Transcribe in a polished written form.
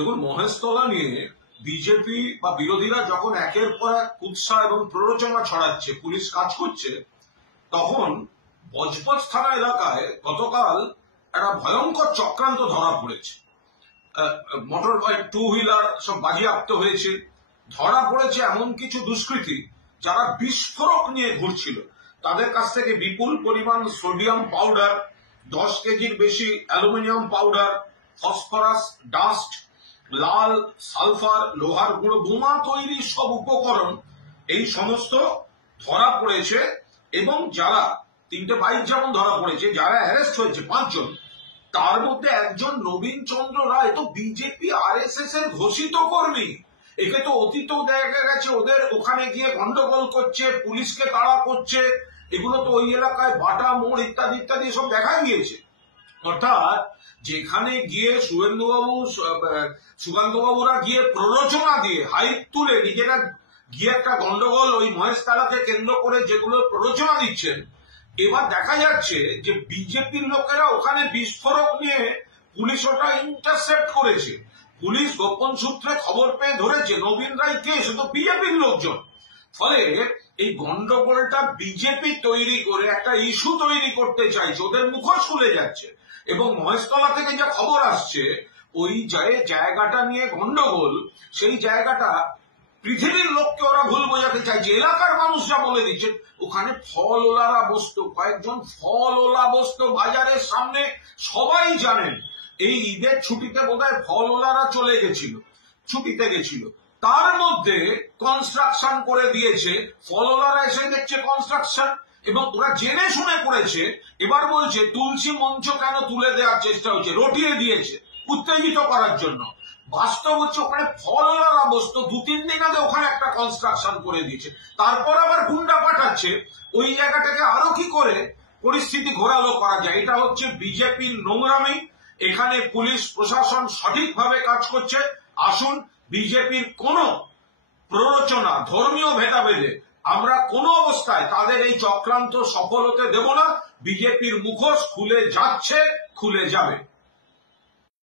দেখুন, মহেশতলা নিয়ে বিজেপি বা বিরোধীরা যখন একের পর এক কুৎসা এবং প্ররোচনা ছড়াচ্ছে, পুলিশ কাজ করছে, তখন বজবজ থানা এলাকায় গতকাল একটা ভয়ঙ্কর চক্রান্ত ধরা পড়েছে। মোটর বাইক, টু হুইলার সব বাজেয়াপ্ত হয়েছে। ধরা পড়েছে এমন কিছু দুষ্কৃতী যারা বিস্ফোরক নিয়ে ঘুরছিল। তাদের কাছ থেকে বিপুল পরিমাণ সোডিয়াম পাউডার, 10 কেজির বেশি অ্যালুমিনিয়াম পাউডার, ফসফরাস, ডাস্ট, লাল সালফার, লোহার গুঁড়ো, বোমা তৈরির সব উপকরণ এই সমস্ত ধরা পড়েছে। এবং যারা 3টে বাইক যেমন ধরা পড়েছে, যারা অ্যারেস্ট হয়েছে 5 জন, তার মধ্যে একজন নবীন চন্দ্র রায় তো বিজেপি RSS এর ঘোষিত কর্মী। একে তো অতীতেও দেখা গেছে ওদের ওখানে গিয়ে গন্ডগোল করছে, পুলিশকে তাড়া করছে। এগুলো তো ওই এলাকায় বাটা মোড় ইত্যাদি ইত্যাদি সব দেখা গিয়েছে। অর্থাৎ যেখানে গিয়ে সুকান্তবাবুরা গিয়ে প্ররোচনা দিয়ে হাইপ তুলে নিজেরা গিয়ে একটা গন্ডগোল ওই মহেশতলাকে কেন্দ্র করে যেগুলো প্ররোচনা দিচ্ছেন, এবার দেখা যাচ্ছে যে বিজেপির লোকেরা ওখানে বিস্ফোরক নিয়ে পুলিশ ওটা ইন্টারসেপ্ট করেছে। পুলিশ গোপন সূত্রে খবর পেয়ে ধরেছে নবীন রায় কে, সে তো বিজেপির লোকজন। ফলে এই গন্ডগোলটা বিজেপি তৈরি করে একটা ইস্যু তৈরি করতে চাইছে, ওদের মুখোশ খুলে যাচ্ছে। এবং মহেশতলা থেকে যা খবর আসছে, ওই জায়গাটা নিয়ে গন্ডগোল, সেই জায়গাটা পৃথিবীর লোককে ওরা ভুল বোঝাতে চাইছে। এলাকার মানুষ যা বলে দিচ্ছে, ওখানে ফলওয়ালারা বসতো, কয়েকজন ফলওয়ালা বসতো বাজারের সামনে। সবাই জানেন এই ঈদের ছুটিতে বোধহয় ফলওয়ালারা চলে গেছিল, ছুটিতে গেছিল। তার মধ্যে কনস্ট্রাকশন করে দিয়েছে, ফলওয়ালারা এসে দেখছে কনস্ট্রাকশন, এবং ওরা জেনে শুনে করেছে। এবার বলছে তুলসী মঞ্চ কেন তুলে দেওয়ার চেষ্টা হচ্ছে, রটিয়ে দিয়েছে উত্তেজিত করার জন্য। বাস্তব হচ্ছে ওখানে ফলওয়ালারা বসতো, 2-3 দিন আগে ওখানে একটা কনস্ট্রাকশন করে দিয়েছে। তারপর আবার গুন্ডা পাঠাচ্ছে ওই জায়গাটাকে আরো কি করে পরিস্থিতি ঘোরালো করা যায়। এটা হচ্ছে বিজেপির নোংরামি। এখানে পুলিশ প্রশাসন সঠিকভাবে কাজ করছে। আসুন, বিজেপির কোন প্ররোচনা, ধর্মীয় ভেদাভেদে আমরা কোন অবস্থায় তাদের এই চক্রান্ত সফল হতে দেব না। বিজেপির মুখোশ খুলে যাচ্ছে, খুলে যাবে।